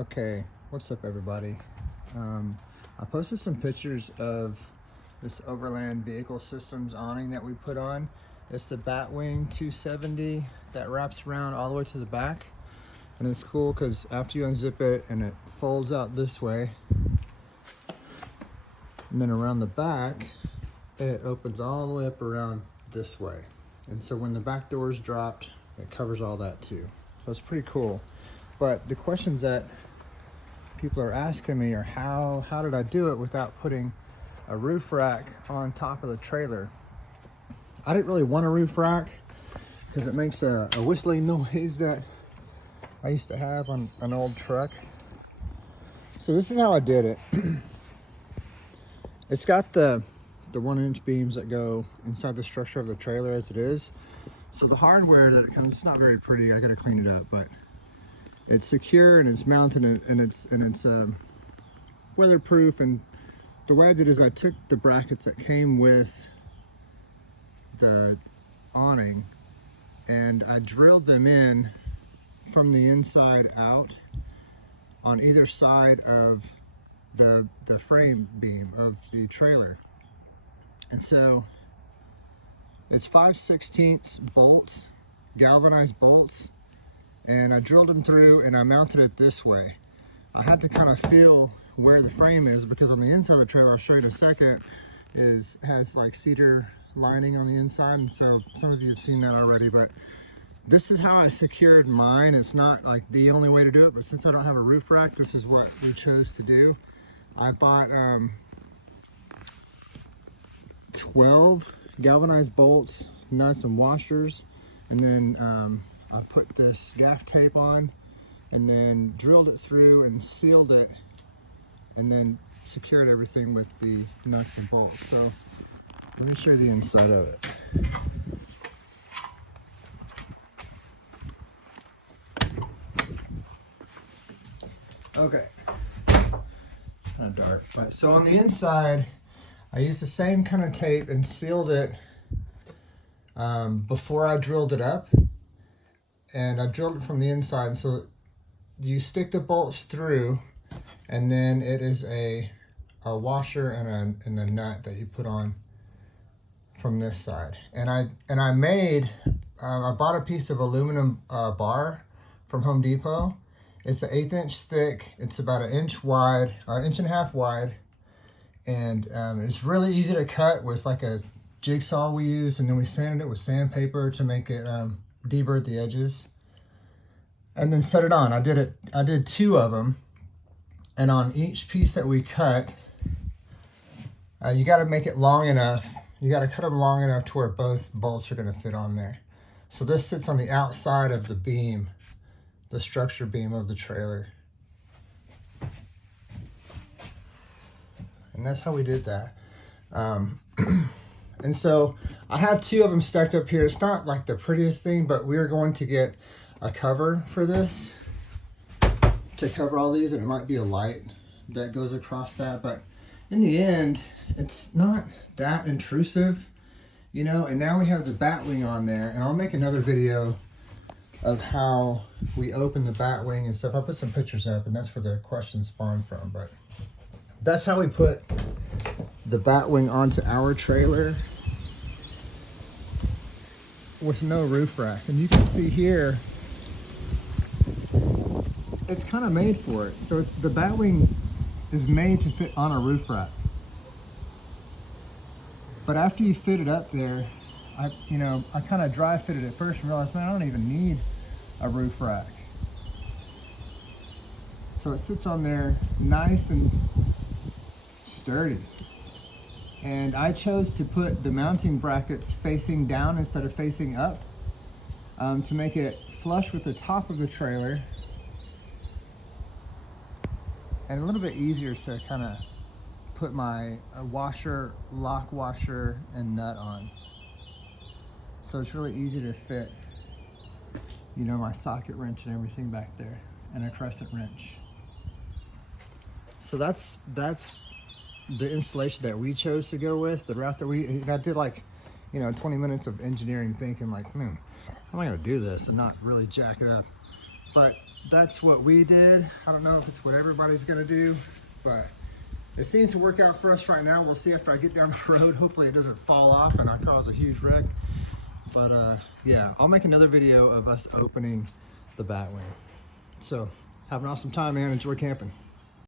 Okay, what's up everybody? I posted some pictures of this Overland Vehicle Systems awning that we put on. It's the Batwing 270 that wraps around all the way to the back. And it's cool because after you unzip it and it folds out this way, and then around the back, it opens all the way up around this way. And so when the back door is dropped, it covers all that too. So it's pretty cool. But the questions that people are asking me are how did I do it without putting a roof rack on top of the trailer? I didn't really want a roof rack because it makes a whistling noise that I used to have on an old truck. So this is how I did it. It's got the 1-inch beams that go inside the structure of the trailer as it is. So the hardware that it comes, it's not very pretty. I gotta clean it up, but it's secure and it's mounted and it's weatherproof. And the way I did is I took the brackets that came with the awning and I drilled them in from the inside out on either side of the frame beam of the trailer. And so it's 5/16 bolts, galvanized bolts, and I drilled them through and I mounted it this way. I had to kind of feel where the frame is because on the inside of the trailer, I'll show you in a second, has like cedar lining on the inside, and so some of you have seen that already, but this is how I secured mine. It's not like the only way to do it, but since I don't have a roof rack, this is what we chose to do. I bought 12 galvanized bolts, nuts, and washers, and then I put this gaff tape on and then drilled it through and sealed it and then secured everything with the nuts and bolts. So let me show you the inside of it. Okay, kind of dark, but so on the inside, I used the same kind of tape and sealed it before I drilled it up. And I drilled it from the inside. So you stick the bolts through, and then it is a washer and a nut that you put on from this side. And I bought a piece of aluminum bar from Home Depot. It's an 1/8 inch thick. It's about 1 inch wide, or 1.5 inches wide. And it's really easy to cut with like a jigsaw we use, and then we sanded it with sandpaper to make it deburr the edges, and then set it on. I did 2 of them, and on each piece that we cut, you got to make it long enough. You got to cut them long enough to where both bolts are going to fit on there. So this sits on the outside of the beam, the structure beam of the trailer. And that's how we did that. And so I have 2 of them stacked up here. It's not like the prettiest thing, but we're going to get a cover for this to cover all these, and it might be a light that goes across that, but in the end, it's not that intrusive, you know. And now we have the Batwing on there, and I'll make another video of how we open the Batwing and stuff. I'll put some pictures up, and that's where the question spawned from, but that's how we put the Batwing onto our trailer with no roof rack. And you can see here, it's kind of made for it. So the Batwing is made to fit on a roof rack. But after you fit it up there, I kind of dry fitted it first and realized, man, I don't even need a roof rack. So it sits on there nice and sturdy. And I chose to put the mounting brackets facing down instead of facing up to make it flush with the top of the trailer and a little bit easier to kind of put my washer, lock washer, and nut on. So it's really easy to fit, you know, my socket wrench and everything back there, and a crescent wrench. So that's the installation that we chose to go with, the route that I did, like, 20 minutes of engineering thinking, like, how am I gonna do this and not really jack it up? But that's what we did. I don't know if it's what everybody's gonna do, but it seems to work out for us right now. We'll see after I get down the road. Hopefully it doesn't fall off and I cause a huge wreck. But yeah, I'll make another video of us opening the Batwing. So have an awesome time, man. Enjoy camping.